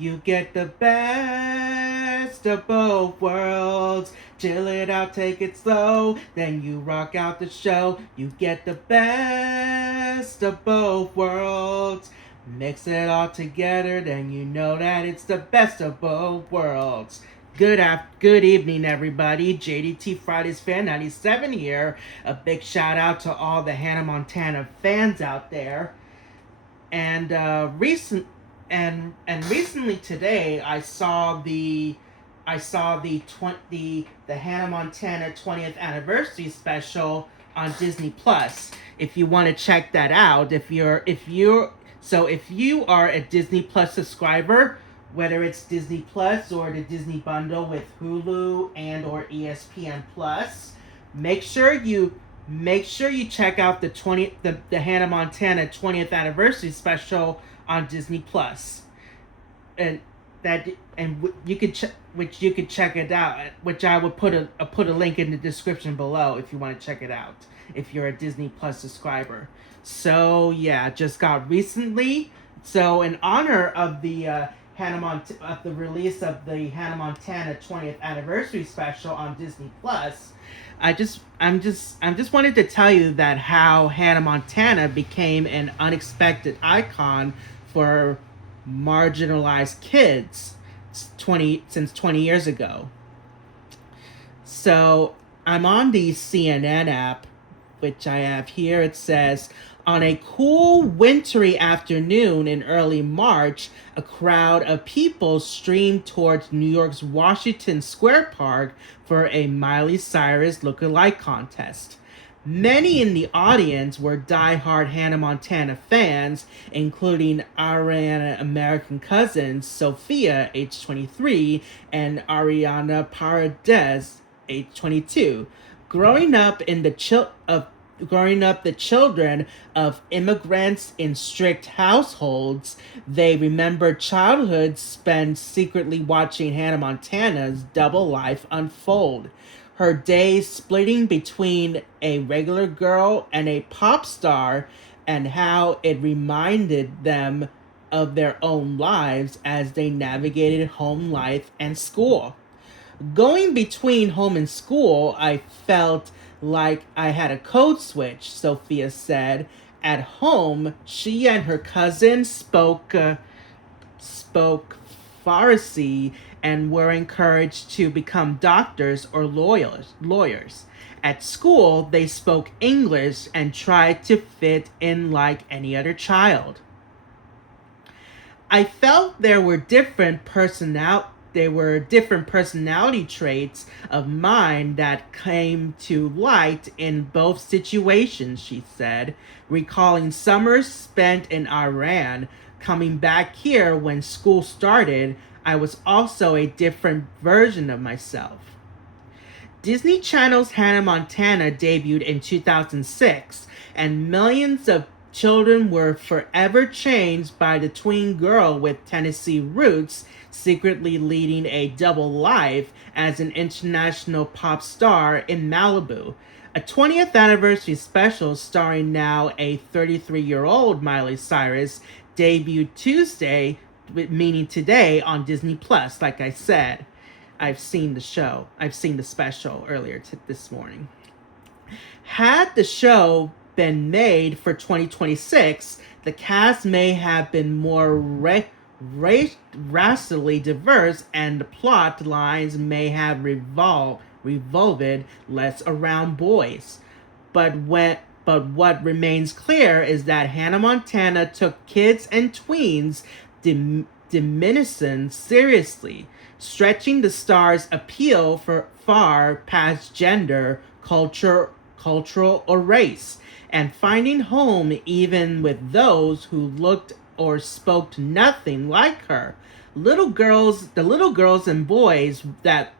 You get the best of both worlds. Chill it out, take it slow, then you rock out the show. You get the best of both worlds. Mix it all together, then you know that it's the best of both worlds. Good evening, everybody. JDT Fridays Fan 97 here. A big shout out to all the Hannah Montana fans out there. And recently today, I saw the Hannah Montana 20th anniversary special on Disney Plus. If you want to check that out, if you are a Disney Plus subscriber, whether it's Disney Plus or the Disney bundle with Hulu and or ESPN Plus, make sure you check out the Hannah Montana 20th anniversary special on Disney Plus. You could check it out, which I would put a link in the description below if you want to check it out if you're a Disney Plus subscriber. So yeah, just got recently. So in honor of the release of the Hannah Montana 20th anniversary special on Disney Plus, I'm just wanted to tell you that how Hannah Montana became an unexpected icon for marginalized kids since 20 years ago. So I'm on the CNN app, which I have here. It says, on a cool wintry afternoon in early March, a crowd of people streamed towards New York's Washington Square Park for a Miley Cyrus look-alike contest. Many in the audience were die-hard Hannah Montana fans, including Ariana American cousins Sophia, age 23, and Ariana Paredes, age 22. Growing up the children of immigrants in strict households, they remember childhood spent secretly watching Hannah Montana's double life unfold. Her days splitting between a regular girl and a pop star, and how it reminded them of their own lives as they navigated home life and school. Going between home and school, I felt like I had a code switch, Sophia said. At home, she and her cousin spoke Farsi and were encouraged to become doctors or lawyers. At school, they spoke English and tried to fit in like any other child. I felt there were different personality traits of mine that came to light in both situations, she said, recalling summers spent in Iran. Coming back here when school started, I was also a different version of myself. Disney Channel's Hannah Montana debuted in 2006, and millions of children were forever changed by the tween girl with Tennessee roots, secretly leading a double life as an international pop star in Malibu. A 20th anniversary special starring now a 33-year-old Miley Cyrus debuted Tuesday, meaning today, on Disney Plus. Like I said, I've seen the special earlier this morning. Had the show been made for 2026, the cast may have been more racially diverse, and the plot lines may have revolved less around boys. But what remains clear is that Hannah Montana took kids and tweens diminishing seriously, stretching the star's appeal for far past gender, cultural, or race, and finding home even with those who looked or spoke nothing like her. The little girls and boys that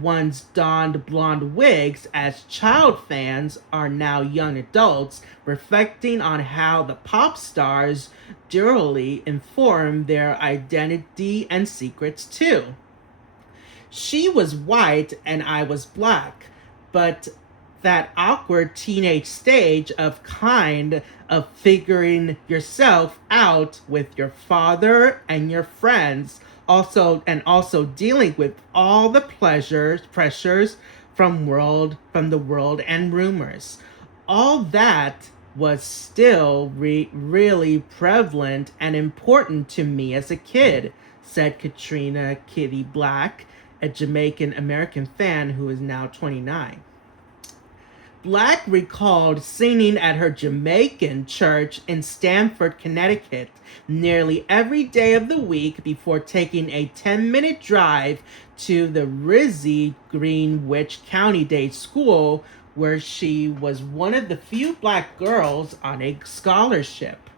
once donned blonde wigs as child fans are now young adults, reflecting on how the pop stars dually inform their identity and secrets too. She was white and I was black, but that awkward teenage stage of kind of figuring yourself out with your father and your friends, also dealing with all the pressures from the world and rumors. All that was still really prevalent and important to me as a kid, said Katrina Kitty Black, a Jamaican American fan who is now 29. Black recalled singing at her Jamaican church in Stamford, Connecticut, nearly every day of the week before taking a 10-minute drive to the rizzy Greenwich County Day School, where she was one of the few black girls on a scholarship.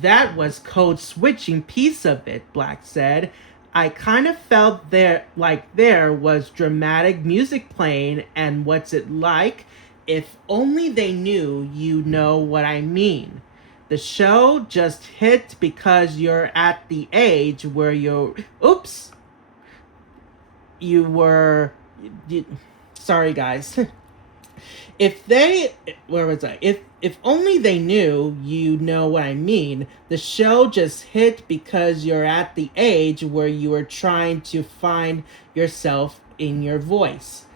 That was code switching piece of it, Black said. I kind of felt there was dramatic music playing, and what's it like? If only they knew, you know what I mean. The show just hit because you're at the age where sorry guys. If only they knew, you know what I mean. The show just hit because you're at the age where you are trying to find yourself in your voice.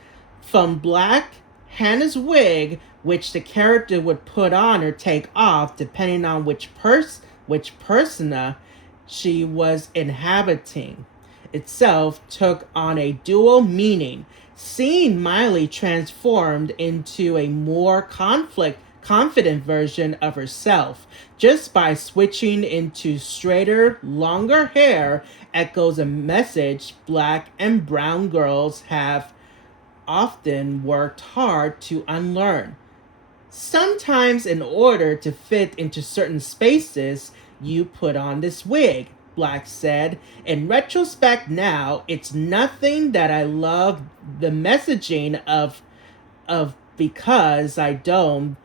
From Black, Hannah's wig, which the character would put on or take off depending on which persona she was inhabiting, itself took on a dual meaning. Seeing Miley transformed into a more confident version of herself just by switching into straighter, longer hair echoes a message Black and brown girls have often worked hard to unlearn. Sometimes, in order to fit into certain spaces, you put on this wig, Black said. In retrospect now, it's nothing that I love the messaging of because I don't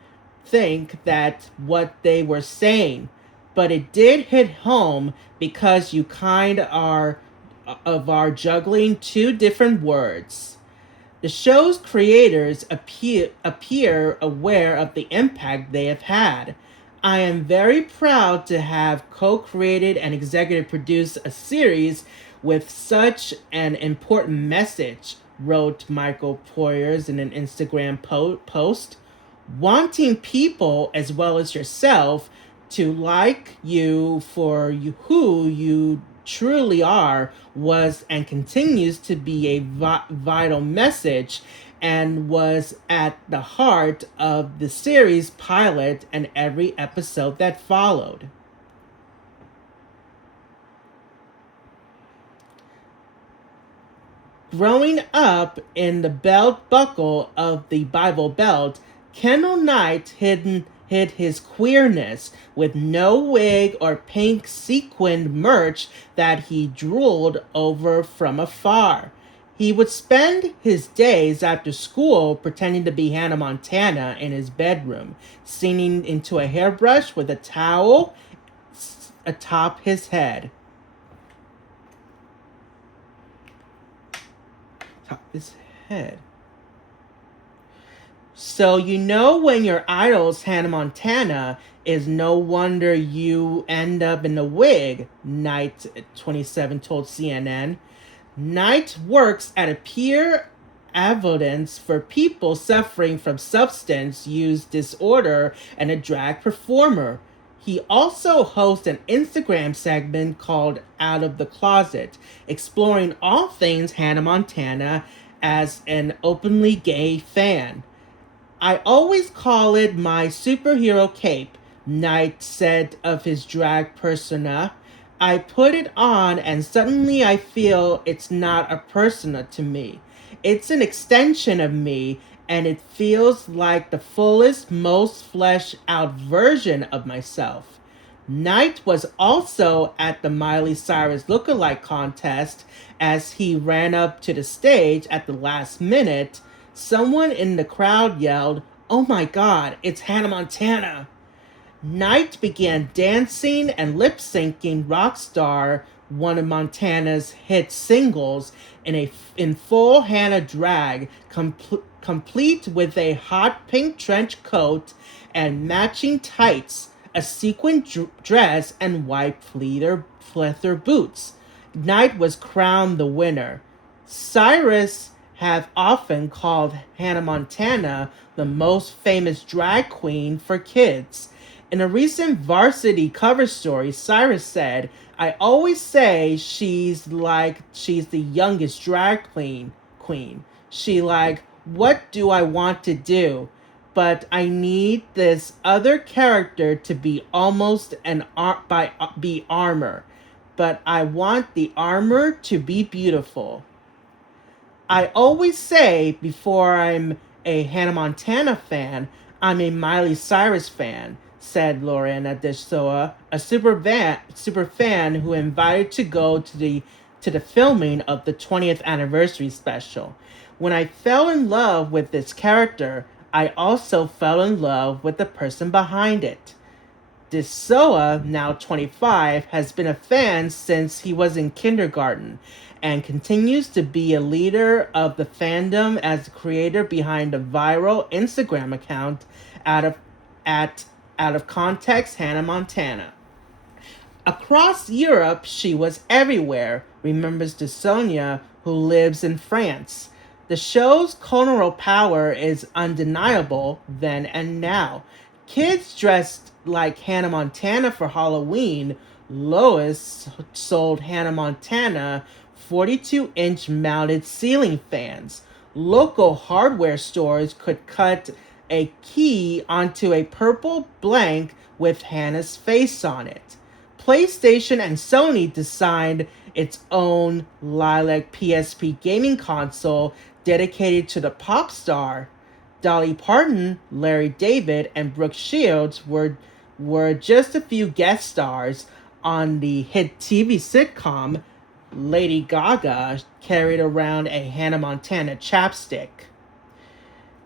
think that what they were saying. But it did hit home because you kind are juggling two different words. The show's creators appear aware of the impact they have had. I am very proud to have co-created and executive produced a series with such an important message, wrote Michael Poyers in an Instagram post. Wanting people as well as yourself to like you for who you truly are was and continues to be a vital message, and was at the heart of the series pilot and every episode that followed. Growing up in the belt buckle of the Bible Belt, Kendall Knight hid his queerness with no wig or pink sequined merch that he drooled over from afar. He would spend his days after school pretending to be Hannah Montana in his bedroom, singing into a hairbrush with a towel atop his head. So you know when your idol's Hannah Montana is no wonder you end up in a wig, Knight 27 told CNN. Knight works at a peer evidence for people suffering from substance use disorder and a drag performer. He also hosts an Instagram segment called Out of the Closet, exploring all things Hannah Montana as an openly gay fan. I always call it my superhero cape, Knight said of his drag persona. I put it on and suddenly I feel it's not a persona to me. It's an extension of me, and it feels like the fullest, most fleshed out version of myself. Knight was also at the Miley Cyrus lookalike contest. As he ran up to the stage at the last minute, someone in the crowd yelled, "Oh my God, it's Hannah Montana!" Knight began dancing and lip-syncing Rockstar, one of Montana's hit singles, in full Hannah drag, complete with a hot pink trench coat and matching tights, a sequin dress, and white leather boots. Knight was crowned the winner. Cyrus have often called Hannah Montana the most famous drag queen for kids. In a recent Varsity cover story, Cyrus said, "I always say she's the youngest drag queen. She like, what do I want to do? But I need this other character to be almost be armor. But I want the armor to be beautiful. I always say before I'm a Hannah Montana fan, I'm a Miley Cyrus fan," said Lorena Desoa, a super fan who invited to go to the filming of the 20th anniversary special. "When I fell in love with this character, I also fell in love with the person behind it." Desoa, now 25, has been a fan since he was in kindergarten and continues to be a leader of the fandom as the creator behind the viral Instagram account out of out of context Hannah Montana. Across Europe, she was everywhere, remembers DeSonia, who lives in France. The show's cultural power is undeniable then and now. Kids dressed like Hannah Montana for Halloween. Lois sold Hannah Montana 42-inch mounted ceiling fans. Local hardware stores could cut a key onto a purple blank with Hannah's face on it. PlayStation and Sony designed its own Lilac PSP gaming console dedicated to the pop star. Dolly Parton, Larry David, and Brooke Shields were just a few guest stars on the hit TV sitcom. Lady Gaga carried around a Hannah Montana chapstick.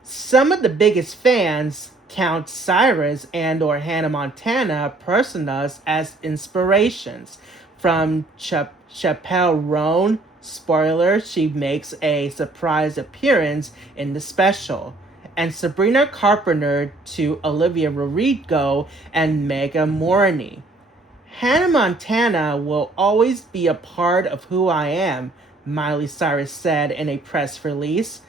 Some of the biggest fans count Cyrus and or Hannah Montana personas as inspirations. From Chappelle Roan, spoiler, she makes a surprise appearance in the special, and Sabrina Carpenter to Olivia Rodrigo and Mega Moroney. "Hannah Montana will always be a part of who I am," Miley Cyrus said in a press release.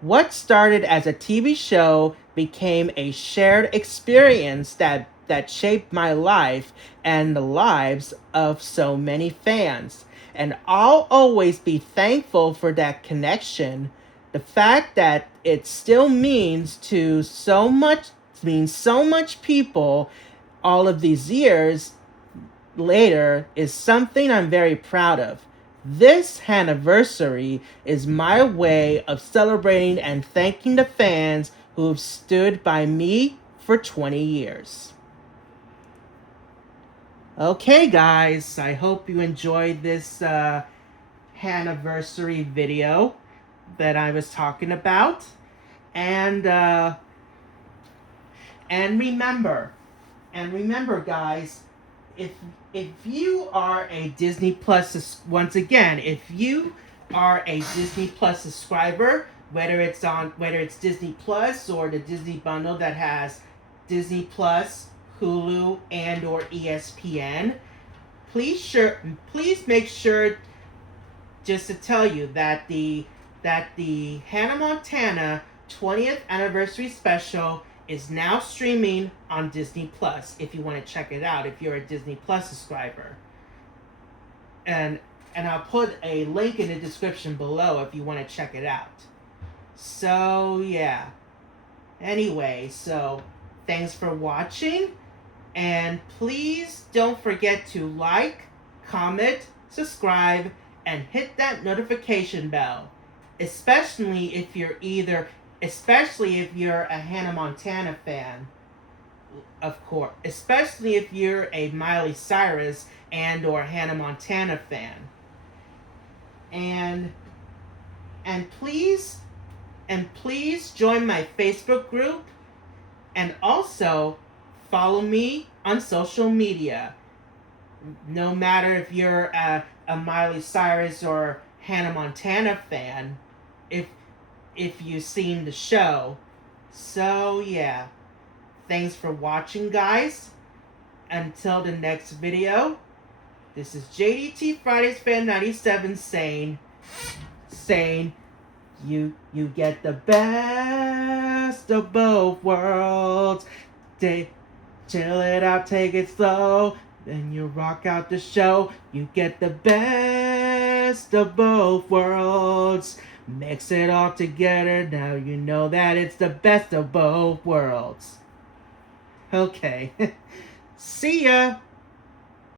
"What started as a TV show became a shared experience that shaped my life and the lives of so many fans. And I'll always be thankful for that connection. The fact that it still means so much people all of these years later is something I'm very proud of. This anniversary is my way of celebrating and thanking the fans who've stood by me for 20 years. Okay, guys, I hope you enjoyed this anniversary video that I was talking about. And remember, guys, if you are a Disney Plus, once again, if you are a Disney Plus subscriber, whether it's Disney Plus or the Disney bundle that has Disney Plus, Hulu, and or ESPN, please make sure, just to tell you, that the Hannah Montana 20th anniversary special is now streaming on Disney Plus if you want to check it out if you're a Disney Plus subscriber. And I'll put a link in the description below if you want to check it out. So yeah. Anyway, so thanks for watching, and please don't forget to like, comment, subscribe, and hit that notification bell. Especially if you're a Hannah Montana fan, of course. Especially if you're a Miley Cyrus and or Hannah Montana fan. And please join my Facebook group, and also follow me on social media. No matter if you're a Miley Cyrus or Hannah Montana fan, if you've seen the show. So yeah, thanks for watching, guys. Until the next video, this is JDT Fridays Fan 97 saying you get the best of both worlds. Chill it out, take it slow, then you rock out the show. You get the best of both worlds. Mix it all together, now you know that it's the best of both worlds. Okay. See ya!